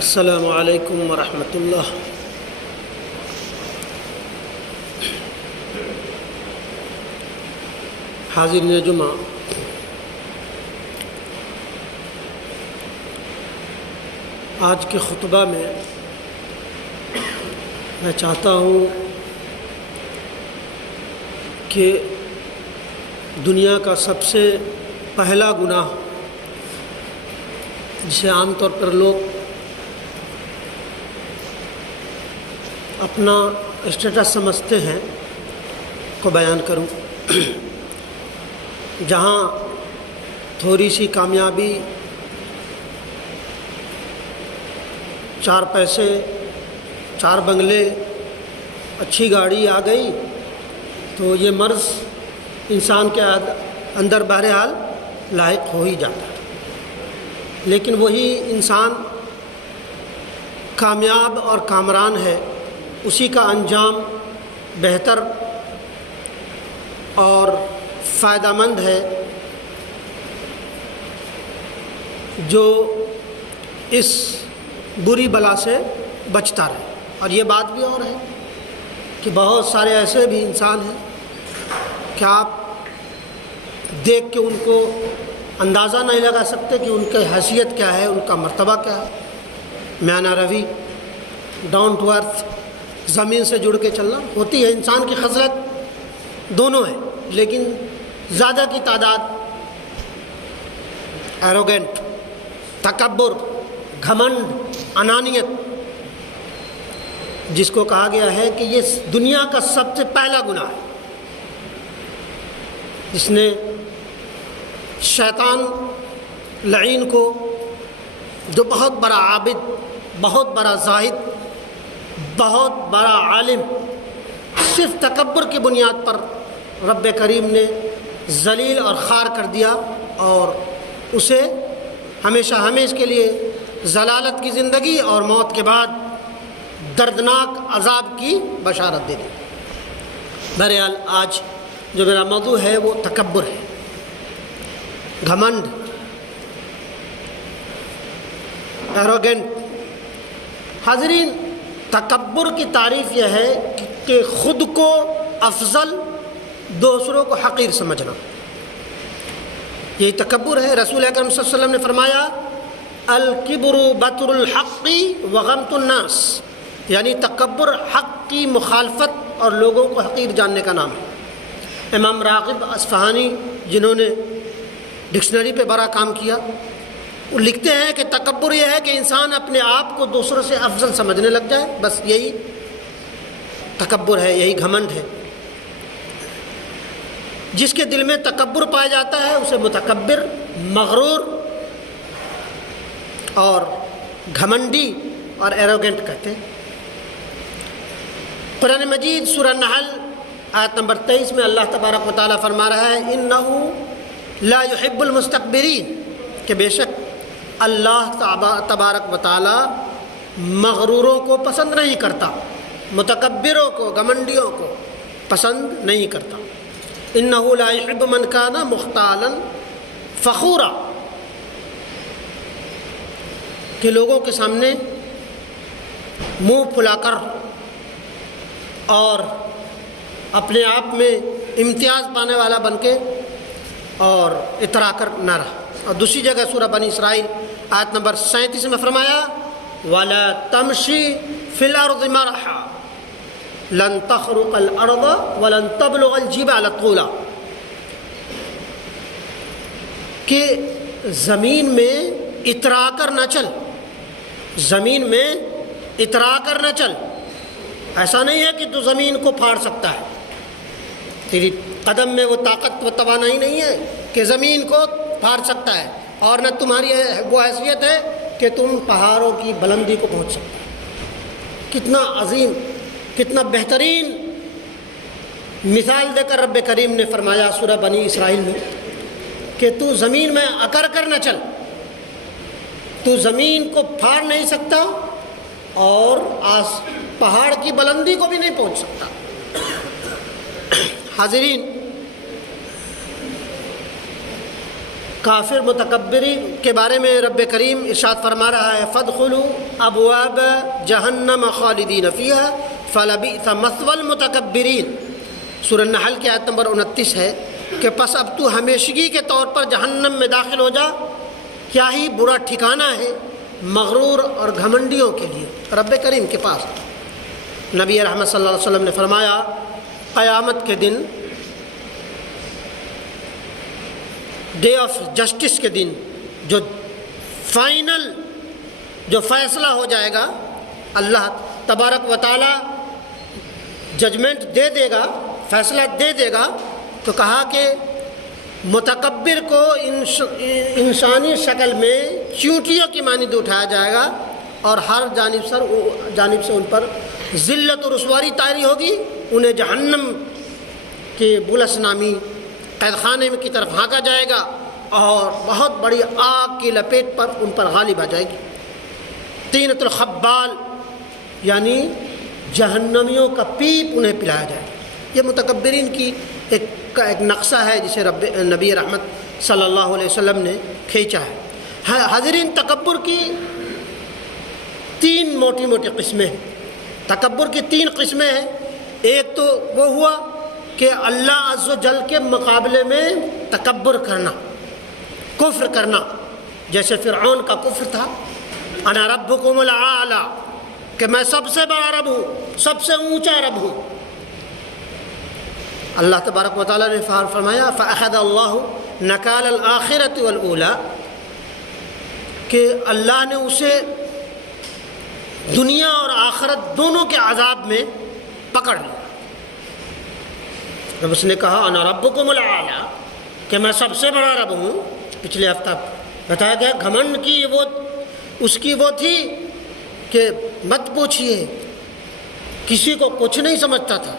السلام علیکم ورحمۃ اللہ۔ حاضرین جمعہ، آج کے خطبہ میں میں چاہتا ہوں کہ دنیا کا سب سے پہلا گناہ جسے عام طور پر لوگ اپنا اسٹیٹس سمجھتے ہیں کو بیان کروں۔ جہاں تھوڑی سی کامیابی، 4 پیسے، 4 بنگلے، اچھی گاڑی آ گئی تو یہ مرض انسان کے اندر بہرحال لاحق ہو ہی جاتا ہے، لیکن وہی انسان کامیاب اور کامران ہے، اسی کا انجام بہتر اور فائدہ مند ہے جو اس بری بلا سے بچتا رہے۔ اور یہ بات بھی اور ہے کہ بہت سارے ایسے بھی انسان ہیں کہ آپ دیکھ کے ان کو اندازہ نہیں لگا سکتے کہ ان کی حیثیت کیا ہے، ان کا مرتبہ کیا ہے۔ میانہ روی، ڈاؤن ٹو ارتھ، زمین سے جڑ کے چلنا ہوتی ہے، انسان کی خصلت دونوں ہے، لیکن زیادہ کی تعداد ایروگینٹ، تکبر، گھمنڈ، انانیت، جس کو کہا گیا ہے کہ یہ دنیا کا سب سے پہلا گناہ ہے، جس نے شیطان لعین کو، جو بہت بڑا عابد، بہت بڑا زاہد، بہت بڑا عالم، صرف تکبر کی بنیاد پر رب کریم نے ذلیل اور خوار کر دیا اور اسے ہمیشہ ہمیشہ کے لیے ضلالت کی زندگی اور موت کے بعد دردناک عذاب کی بشارت دے دی۔ بہرحال آج جو میرا موضوع ہے وہ تکبر ہے، گھمنڈ، ایروگینٹ۔ حاضرین، تکبر کی تعریف یہ ہے کہ خود کو افضل، دوسروں کو حقیر سمجھنا، یہی تکبر ہے۔ رسول اکرم صلی اللہ علیہ وسلم نے فرمایا الکبر بطر الحق وغمط الناس، یعنی تکبر حق کی مخالفت اور لوگوں کو حقیر جاننے کا نام ہے۔ امام راغب اصفہانی، جنہوں نے ڈکشنری پہ بڑا کام کیا، وہ لکھتے ہیں کہ تکبر یہ ہے کہ انسان اپنے آپ کو دوسروں سے افضل سمجھنے لگ جائے، بس یہی تکبر ہے، یہی گھمنڈ ہے۔ جس کے دل میں تکبر پایا جاتا ہے اسے متکبر، مغرور اور گھمنڈی اور ایروگینٹ کہتے ہیں۔ قرآن مجید سورہ نحل آیت نمبر 23 میں اللہ تبارک و تعالیٰ فرما رہا ہے اِنَّهُ لَا يُحِبُّ الْمُسْتَكْبِرِينَ، کہ بے شک اللہ تبارک و تعالیٰ مغروروں کو پسند نہیں کرتا، متکبروں کو، گھمنڈیوں کو پسند نہیں کرتا۔ اِنَّهُ لَا يُحِبُّ مَنْ كَانَ مُخْتَالًا فَخُورًا، کہ لوگوں کے سامنے منہ پھلا کر اور اپنے آپ میں امتیاز پانے والا بن کے اور اترا کر نہ رہا۔ اور دوسری جگہ سورہ بنی اسرائیل آیت نمبر 37 میں فرمایا وَلَا تَمْشِي فِي الْأَرْضِ مَرَحًا لَن تَخْرُقَ الْأَرْضَ وَلَن تَبْلُغَ الْجِبَالَ طُولًا، کہ زمین میں اترا کر نہ چل، زمین میں اترا کر نہ چل۔ ایسا نہیں ہے کہ تو زمین کو پھاڑ سکتا ہے، تیری قدم میں وہ طاقت و توانائی نہیں ہے کہ زمین کو پھاڑ سکتا ہے، اور نہ تمہاری وہ حیثیت ہے کہ تم پہاڑوں کی بلندی کو پہنچ سکتے ہیں۔ کتنا عظیم، کتنا بہترین مثال دے کر رب کریم نے فرمایا سورہ بنی اسرائیل میں کہ تو زمین میں اکڑ کر نہ چل، تو زمین کو پھاڑ نہیں سکتا اور پہاڑ کی بلندی کو بھی نہیں پہنچ سکتا۔ حاضرین، کافر متکبری کے بارے میں رب کریم ارشاد فرما رہا ہے فادخلوا ابواب جہنم خالدین فیہا فلبئس مثوى المتکبرین۔ سورہ النحل کی آیت نمبر 29 ہے کہ پس اب تو ہمیشگی کے طور پر جہنم میں داخل ہو جا، کیا ہی برا ٹھکانہ ہے مغرور اور گھمنڈیوں کے لیے۔ رب کریم کے پاس نبی رحمت صلی اللہ علیہ وسلم نے فرمایا قیامت کے دن، ڈے آف جسٹس کے دن، جو فائنل جو فیصلہ ہو جائے گا، اللہ تبارک و تعالی ججمنٹ دے دے گا، فیصلہ دے دے گا، تو کہا کہ متکبر کو انسانی شکل میں چونٹیوں کی مانند اٹھایا جائے گا اور ہر جانب سے ان پر ذلت و رسواری طاری ہوگی، انہیں جہنم کے بلس نامی قید خانے کی طرف ہانکا جائے گا اور بہت بڑی آگ کی لپیٹ پر ان پر غالب آ جائے گی۔ طینۃ الخبال یعنی جہنمیوں کا پیپ انہیں پلایا جائے گا۔ یہ متکبرین کی ایک نقشہ ہے جسے نبی رحمت صلی اللہ علیہ وسلم نے کھینچا ہے۔ حاضرین، تکبر کی تین موٹی موٹی قسمیں ہیں۔ تکبر کی تین قسمیں ہیں۔ ایک تو وہ ہوا کہ اللہ عز و جل کے مقابلے میں تکبر کرنا، کفر کرنا، جیسے فرعون کا کفر تھا، انا ربکم الاعلی، کہ میں سب سے بڑا رب ہوں، سب سے اونچا رب ہوں۔ اللہ تبارک و تعالیٰ نے فرمایا فَأَخَذَ اللَّهُ نَكَالَ الْآخِرَةِ وَالْأُولَىٰ، کہ اللہ نے اسے دنیا اور آخرت دونوں کے عذاب میں پکڑ لیا۔ جب اس نے کہا انا ربکم الاعلی، کہ میں سب سے بڑا رب ہوں، پچھلے ہفتہ بتایا گیا گھمنڈ کی اس کی وہ تھی کہ مت پوچھئے، کسی کو کچھ نہیں سمجھتا تھا،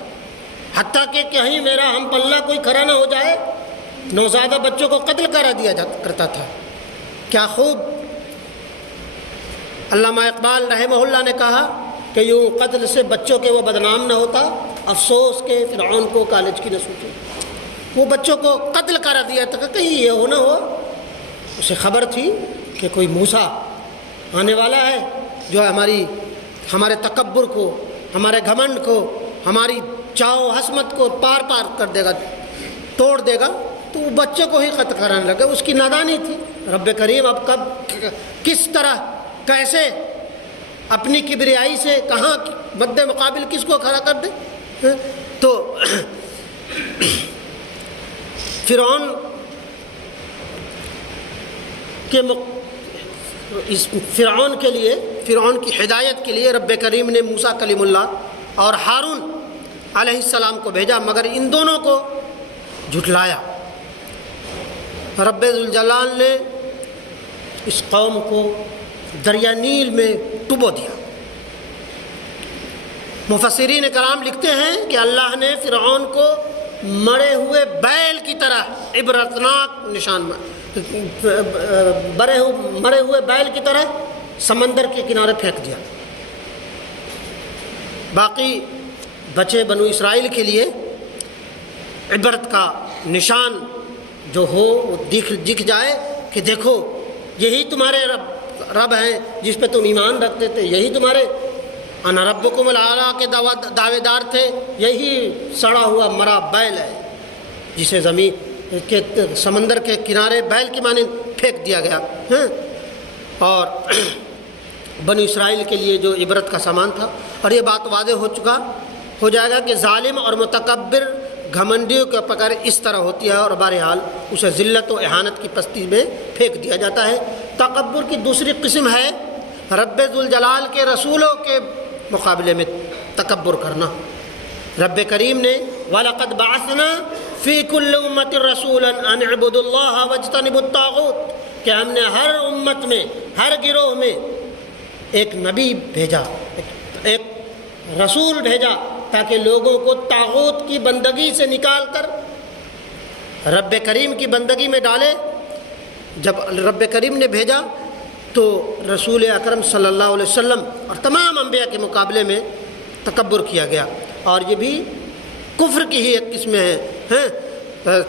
حتیٰ کہ کہیں میرا ہم پلہ کوئی کھڑا نہ ہو جائے، نوزائیدہ بچوں کو قتل کرا دیا کرتا تھا۔ کیا خوب علامہ اقبال رحمہ اللہ نے کہا کہ یوں قتل سے بچوں کے وہ بدنام نہ ہوتا، افسوس کہ فرعون کو کالج کی نہ سوچے۔ وہ بچوں کو قتل کرا دیا تھا کہ کہیں یہ ہو نہ ہو، اسے خبر تھی کہ کوئی موسیٰ آنے والا ہے جو ہمارے تکبر کو، ہمارے گھمنڈ کو، ہماری چاو حسمت کو پار کر دے گا، توڑ دے گا، تو وہ بچے کو ہی قتل کرانے لگا۔ اس کی نادانی تھی۔ رب کریم اب کس طرح، کیسے اپنی کبریائی سے کہاں مد مقابل کس کو کھڑا کر دے۔ تو فرعون کے لیے، فرعون کی ہدایت کے لیے رب کریم نے موسیٰ کلیم اللہ اور ہارون علیہ السلام کو بھیجا، مگر ان دونوں کو جھٹلایا۔ رب ذوالجلال نے اس قوم کو دریا نیل میں ڈبو دیا۔ مفسرین کرام لکھتے ہیں کہ اللہ نے فرعون کو مرے ہوئے بیل کی طرح عبرتناک نشان، مرے ہوئے بیل کی طرح سمندر کے کنارے پھینک دیا۔ باقی بچے بنو اسرائیل کے لیے عبرت کا نشان جو ہو وہ دکھ جائے کہ دیکھو یہی تمہارے رب ہیں جس پہ تم ایمان رکھتے تھے، یہی تمہارے انا ربکم الاعلی کے دعوے دار تھے، یہی سڑا ہوا مرا بیل ہے جسے زمین کے سمندر کے کنارے بیل کی مانند پھینک دیا گیا۔ اور بنو اسرائیل کے لیے جو عبرت کا سامان تھا، اور یہ بات واضح ہو جائے گا کہ ظالم اور متکبر گھمنڈیوں کا پکڑ اس طرح ہوتی ہے، اور بہرحال اسے ذلت و اہانت کی پستی میں پھینک دیا جاتا ہے۔ تکبر کی دوسری قسم ہے رب ذوالجلال کے رسولوں کے مقابلے میں تکبر کرنا۔ رب کریم نے وَلَقَدْ بَعَثْنَا فِي كُلِّ أُمَّةٍ رَسُولًا أَنِ اعْبُدُوا اللَّهَ وَاجْتَنِبُوا الطَّاغُوتَ، کہ ہم نے ہر امت میں، ہر گروہ میں ایک نبی بھیجا، ایک رسول بھیجا، تاکہ لوگوں کو طاغوت کی بندگی سے نکال کر رب کریم کی بندگی میں ڈالے۔ جب رب کریم نے بھیجا تو رسول اکرم صلی اللہ علیہ وسلم اور تمام انبیاء کے مقابلے میں تکبر کیا گیا، اور یہ بھی کفر کی ہی ایک قسم ہے۔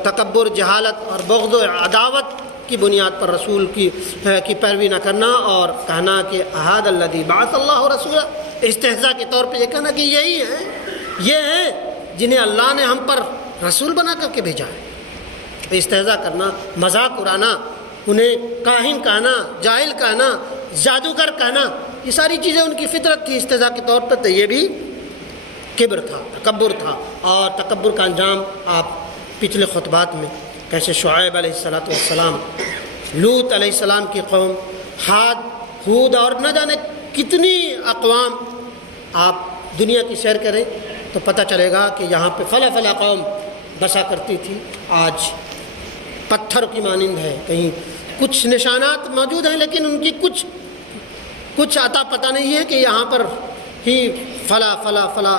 تکبر، جہالت اور بغض و عداوت کی بنیاد پر رسول کی پیروی نہ کرنا اور کہنا کہ احد الذی بعث اللہ رسولہ، استہزاء کے طور پہ یہ کہنا کہ یہی ہیں، یہ ہیں جنہیں اللہ نے ہم پر رسول بنا کر کے بھیجا ہے۔ استہزاء کرنا، مذاق اڑانا، انہیں کاہن کہنا، جاہل کہنا، جادوگر کہنا، یہ ساری چیزیں ان کی فطرت تھی استہزاء کے طور پر، تو یہ بھی کبر تھا، تکبر تھا۔ اور تکبر کا انجام آپ پچھلے خطبات میں کیسے شعیب علیہ السلام، لوط علیہ السلام کی قوم، حاد، ہود اور نہ جانے کتنی اقوام، آپ دنیا کی سیر کریں تو پتہ چلے گا کہ یہاں پہ فلاں قوم بسا کرتی تھی، آج پتھر کی مانند ہے۔ کہیں کچھ نشانات موجود ہیں لیکن ان کی کچھ عطا پتہ نہیں ہے کہ یہاں پر ہی فلاں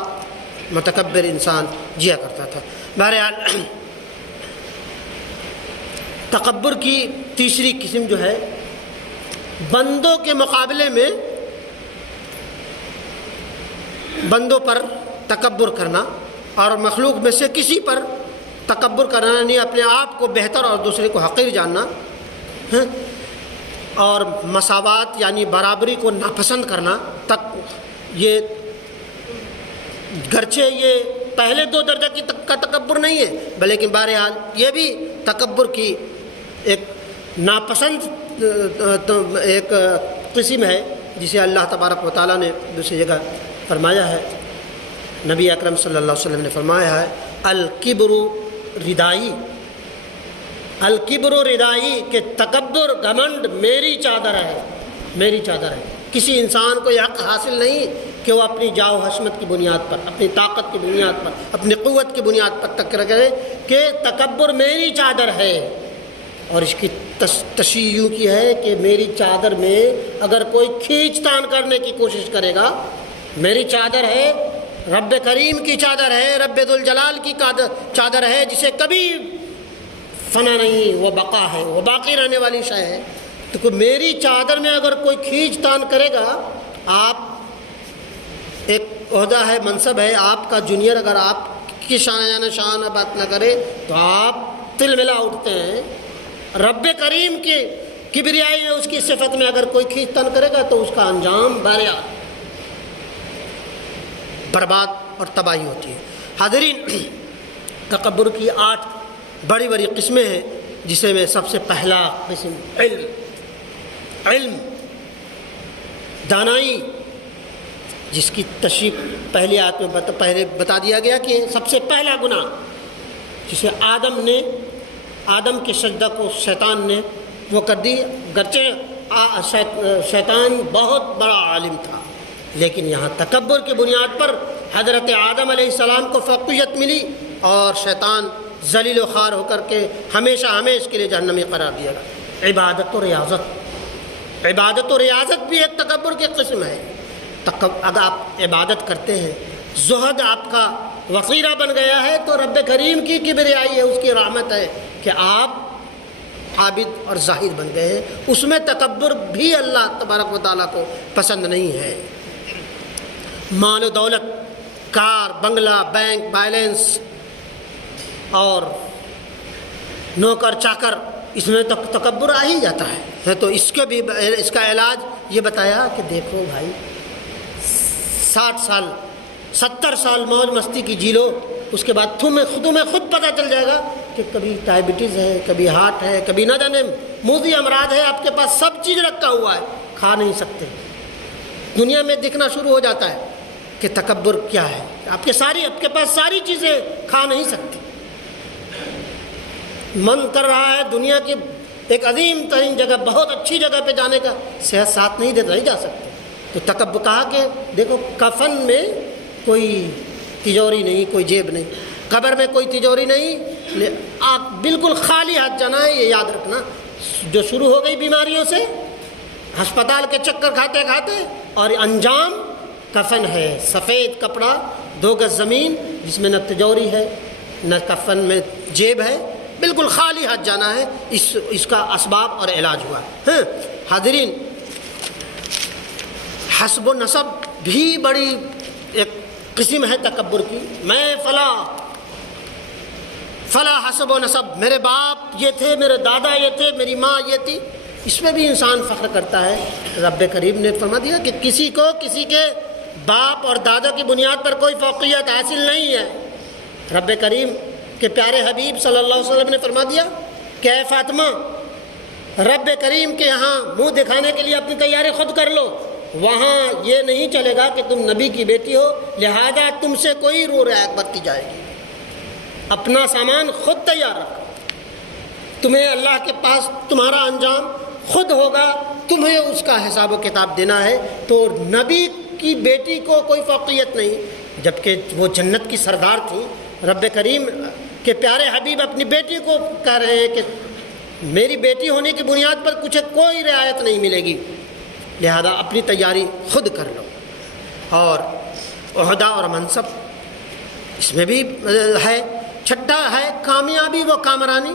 متکبر انسان جیا کرتا تھا۔ بہرحال تکبر کی تیسری قسم جو ہے، بندوں کے مقابلے میں بندوں پر تکبر کرنا، اور مخلوق میں سے کسی پر تکبر کرنا، یعنی اپنے آپ کو بہتر اور دوسرے کو حقیر جاننا، اور مساوات یعنی برابری کو ناپسند کرنا تک، یہ گرچہ یہ پہلے دو درجہ کی کا تکبر نہیں ہے، بلکہ بہرحال یہ بھی تکبر کی ایک ناپسند ایک قسم ہے، جسے اللہ تبارک و تعالیٰ نے دوسری جگہ فرمایا ہے۔ نبی اکرم صلی اللہ علیہ وسلم نے فرمایا ہے الکبر ردائی، الکبر ردائی، کہ تکبر، گھمنڈ میری چادر ہے، میری چادر ہے۔ کسی انسان کو یہ حق حاصل نہیں کہ وہ اپنی جاہ و حشمت کی بنیاد پر، اپنی طاقت کی بنیاد پر، اپنی قوت کی بنیاد پر تکرار کرے کہ تکبر میری چادر ہے۔ اور اس کی تشریح یوں کی ہے کہ میری چادر میں اگر کوئی کھینچ تان کرنے کی کوشش کرے گا، میری چادر ہے، رب کریم کی چادر ہے، رب ذوالجلال کی چادر ہے، جسے کبھی فنا نہیں، وہ بقا ہے، وہ باقی رہنے والی شے ہے۔ تو میری چادر میں اگر کوئی کھینچ تان کرے گا، آپ ایک عہدہ ہے، منصب ہے آپ کا، جونیئر اگر آپ کی شان بات نہ کرے تو آپ تل ملا اٹھتے ہیں۔ رب کریم کی کبریائی میں، اس کی صفت میں اگر کوئی کھینچ تان کرے گا تو اس کا انجام برباد اور تباہی ہوتی ہے۔ حاضرین، تکبر کی 8 بڑی بڑی قسمیں ہیں، جسے میں سب سے پہلا قسم علم، دانائی، جس کی تشریح پہلی آیت میں پہلے بتا دیا گیا کہ سب سے پہلا گناہ جسے آدم کے سجدہ کو شیطان نے وہ کر دی، گرچہ شیطان بہت بڑا عالم تھا، لیکن یہاں تکبر کی بنیاد پر حضرت آدم علیہ السلام کو فوقیت ملی اور شیطان ذلیل و خوار ہو کر کے ہمیشہ کے لیے جہنمی قرار دیا گیا۔ عبادت و ریاضت بھی ایک تکبر کی قسم ہے۔ اگر آپ عبادت کرتے ہیں، زہد آپ کا وسیلہ بن گیا ہے، تو رب کریم کی کبریائی ہے، اس کی رحمت ہے کہ آپ عابد اور زاہد بن گئے ہیں۔ اس میں تکبر بھی اللہ تبارک و تعالیٰ کو پسند نہیں ہے۔ مال و دولت، کار، بنگلہ، بینک بیلنس اور نوکر چاکر، اس میں تو تکبر آ ہی جاتا ہے۔ تو اس کا علاج یہ بتایا کہ دیکھو بھائی، 60 سال 70 سال موج مستی کی جی لو، اس کے بعد تمہیں خود پتہ چل جائے گا کہ کبھی ڈائبٹیز ہے، کبھی ہارٹ ہے، کبھی نہ جانے موذی امراض ہے، آپ کے پاس سب چیز رکھا ہوا ہے، کھا نہیں سکتے۔ دنیا میں دکھنا شروع ہو جاتا ہے کہ تکبر کیا ہے، آپ کے پاس ساری چیزیں کھا نہیں سکتے۔ من کر رہا ہے دنیا کی ایک عظیم ترین جگہ، بہت اچھی جگہ پہ جانے کا، صحت ساتھ نہیں جا سکتے۔ تو تکبر کہا کہ دیکھو، کفن میں کوئی تجوری نہیں، کوئی جیب نہیں، قبر میں کوئی تجوری نہیں، آپ بالکل خالی ہاتھ جانا ہے۔ یہ یاد رکھنا، جو شروع ہو گئی بیماریوں سے، ہسپتال کے چکر کھاتے کھاتے، اور انجام کفن ہے، سفید کپڑا، 2 گز زمین، جس میں نہ تجوری ہے نہ کفن میں جیب ہے، بالکل خالی ہاتھ جانا ہے۔ اس کا اسباب اور علاج ہوا ہے۔ حاضرین، حسب و نسب بھی بڑی ایک قسم ہے تکبر کی۔ میں فلا حسب و نسب، میرے باپ یہ تھے، میرے دادا یہ تھے، میری ماں یہ تھی، اس میں بھی انسان فخر کرتا ہے۔ رب کریم نے فرما دیا کہ کسی کو کسی کے باپ اور دادا کی بنیاد پر کوئی فوقیت حاصل نہیں ہے۔ رب کریم کے پیارے حبیب صلی اللہ علیہ وسلم نے فرما دیا کہ اے فاطمہ، رب کریم کے یہاں منہ دکھانے کے لیے اپنی تیاری خود کر لو، وہاں یہ نہیں چلے گا کہ تم نبی کی بیٹی ہو لہذا تم سے کوئی رو رعایت برتی جائے گی۔ اپنا سامان خود تیار رکھو، تمہیں اللہ کے پاس تمہارا انجام خود ہوگا، تمہیں اس کا حساب و کتاب دینا ہے۔ تو نبی کی بیٹی کو کوئی فوقیت نہیں، جبکہ وہ جنت کی سردار تھی۔ رب کریم کے پیارے حبیب اپنی بیٹی کو کہہ رہے ہیں کہ میری بیٹی ہونے کی بنیاد پر کچھ کوئی رعایت نہیں ملے گی، لہذا اپنی تیاری خود کر لو۔ اور عہدہ اور منصب اس میں بھی ہے۔ چھٹا ہے کامیابی و کامرانی،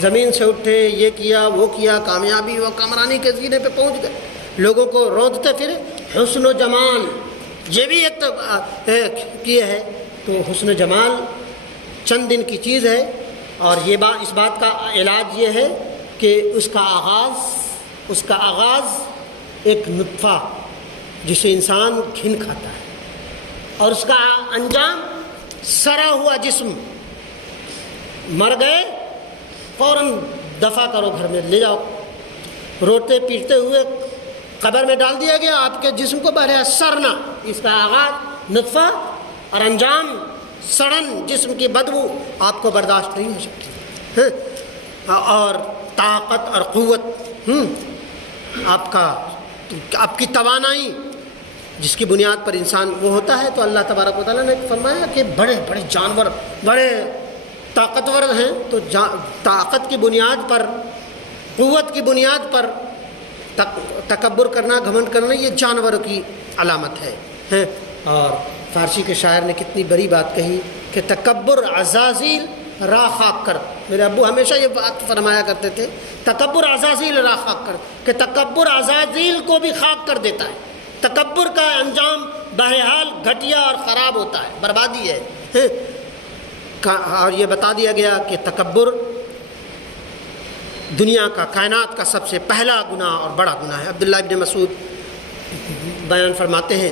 زمین سے اٹھے، یہ کیا وہ کیا، کامیابی و کامرانی کے زینے پہ پہنچ گئے، لوگوں کو روندتے پھرے۔ حسن و جمال یہ بھی ایک یہ ہے، تو حسن و جمال چند دن کی چیز ہے، اور یہ اس بات کا علاج یہ ہے کہ اس کا آغاز ایک نطفہ جسے انسان گھن کھاتا ہے، اور اس کا انجام سڑا ہوا جسم، مر گئے فوراً دفع کرو، گھر میں لے جاؤ، روتے پیٹتے ہوئے قبر میں ڈال دیا گیا، آپ کے جسم کو بہرحال سڑنا، اس کا آغاز نطفہ اور انجام سڑن، جسم کی بدبو آپ کو برداشت نہیں ہو سکتی، اور طاقت اور قوت، آپ کی توانائی جس کی بنیاد پر انسان وہ ہوتا ہے۔ تو اللہ تبارک و تعالیٰ نے فرمایا کہ بڑے بڑے جانور بڑے طاقتور ہیں، تو طاقت کی بنیاد پر، قوت کی بنیاد پر تکبر کرنا، گھمنڈ کرنا، یہ جانوروں کی علامت ہے۔ اور فارسی کے شاعر نے کتنی بڑی بات کہی کہ تکبر عزازیل راہ خاک کر۔ میرے ابو ہمیشہ یہ بات فرمایا کرتے تھے، تکبر عزازیل راہ خاک کر، کہ تکبر عزازیل کو بھی خاک کر دیتا ہے۔ تکبر کا انجام بہرحال گھٹیا اور خراب ہوتا ہے، بربادی ہے۔ اور یہ بتا دیا گیا کہ تکبر دنیا کا، کائنات کا سب سے پہلا گناہ اور بڑا گناہ ہے۔ عبداللہ ابن مسعود بیان فرماتے ہیں،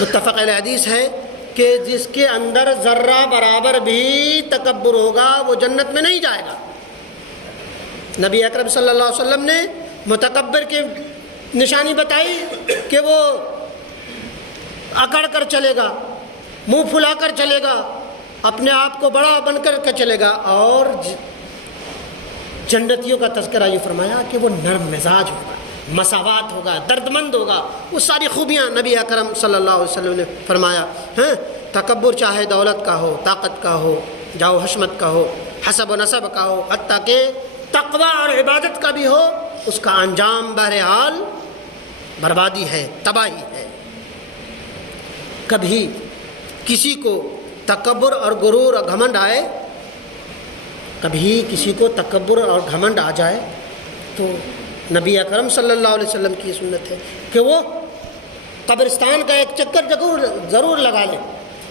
متفق علیہ حدیث ہے کہ جس کے اندر ذرہ برابر بھی تکبر ہوگا وہ جنت میں نہیں جائے گا۔ نبی اکرم صلی اللہ علیہ وسلم نے متکبر کی نشانی بتائی کہ وہ اکڑ کر چلے گا، منہ پھلا کر چلے گا، اپنے آپ کو بڑا بن کر کے چلے گا۔ اور جنتیوں کا تذکرہ یہ فرمایا کہ وہ نرم مزاج ہوگا، مساوات ہوگا، دردمند ہوگا، وہ ساری خوبیاں نبی اکرم صلی اللہ علیہ وسلم نے فرمایا۔ تکبر چاہے دولت کا ہو، طاقت کا ہو، جاہ و حشمت کا ہو، حسب و نسب کا ہو، حتیٰ کہ تقوی اور عبادت کا بھی ہو، اس کا انجام بہرحال بربادی ہے، تباہی ہے۔ کبھی کسی کو تکبر اور غرور اور گھمنڈ آئے، کبھی کسی کو تکبر اور گھمنڈ آ جائے، تو نبی اکرم صلی اللہ علیہ وسلم کی سنت ہے کہ وہ قبرستان کا ایک چکر ضرور لگا لے،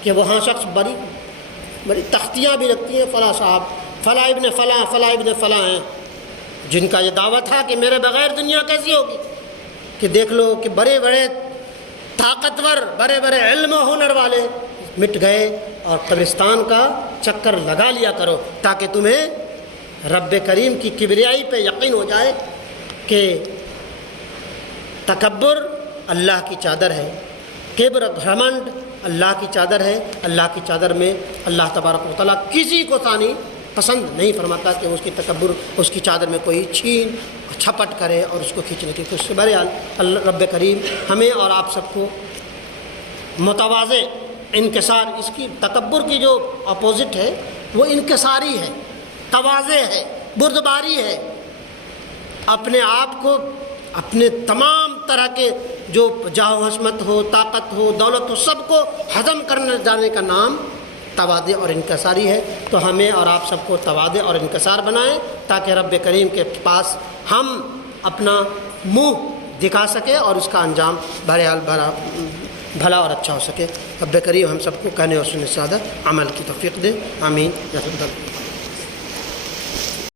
کہ وہاں شخص بڑی تختیاں بھی رکھتی ہیں، فلاں صاحب، فلاں ابن فلاں، فلاں ابن فلاں ہیں، جن کا یہ دعویٰ تھا کہ میرے بغیر دنیا کیسی ہوگی، کہ دیکھ لو کہ بڑے بڑے طاقتور، بڑے بڑے علم و ہنر والے مٹ گئے، اور قبرستان کا چکر لگا لیا کرو تاکہ تمہیں رب کریم کی کبریائی پہ یقین ہو جائے کہ تکبر اللہ کی چادر ہے، کبر گھمنڈ اللہ کی چادر ہے۔ اللہ کی چادر میں اللہ تبارک و تعالیٰ کسی کو ثانی پسند نہیں فرماتا کہ اس کی تکبر، اس کی چادر میں کوئی چھین چھپٹ کرے اور اس کو کھینچنے کی کوشش۔ بہرحال اللہ رب کریم ہمیں اور آپ سب کو متواضع انکسار، اس کی تکبر کی جو اپوزٹ ہے وہ انکساری ہے، تواضع ہے، بردباری ہے، اپنے آپ کو اپنے تمام طرح کے جو جاہ و حشمت ہو، طاقت ہو، دولت ہو، سب کو ہضم کرنے جانے کا نام تواضع اور انکساری ہے۔ تو ہمیں اور آپ سب کو تواضع اور انکسار بنائیں تاکہ رب کریم کے پاس ہم اپنا منہ دکھا سکیں اور اس کا انجام بہرحال بھلا اور اچھا ہو سکے۔ رب کریم ہم سب کو کہنے اور سننے سے زیادہ عمل کی توفیق دے، آمین یا رب العالمین۔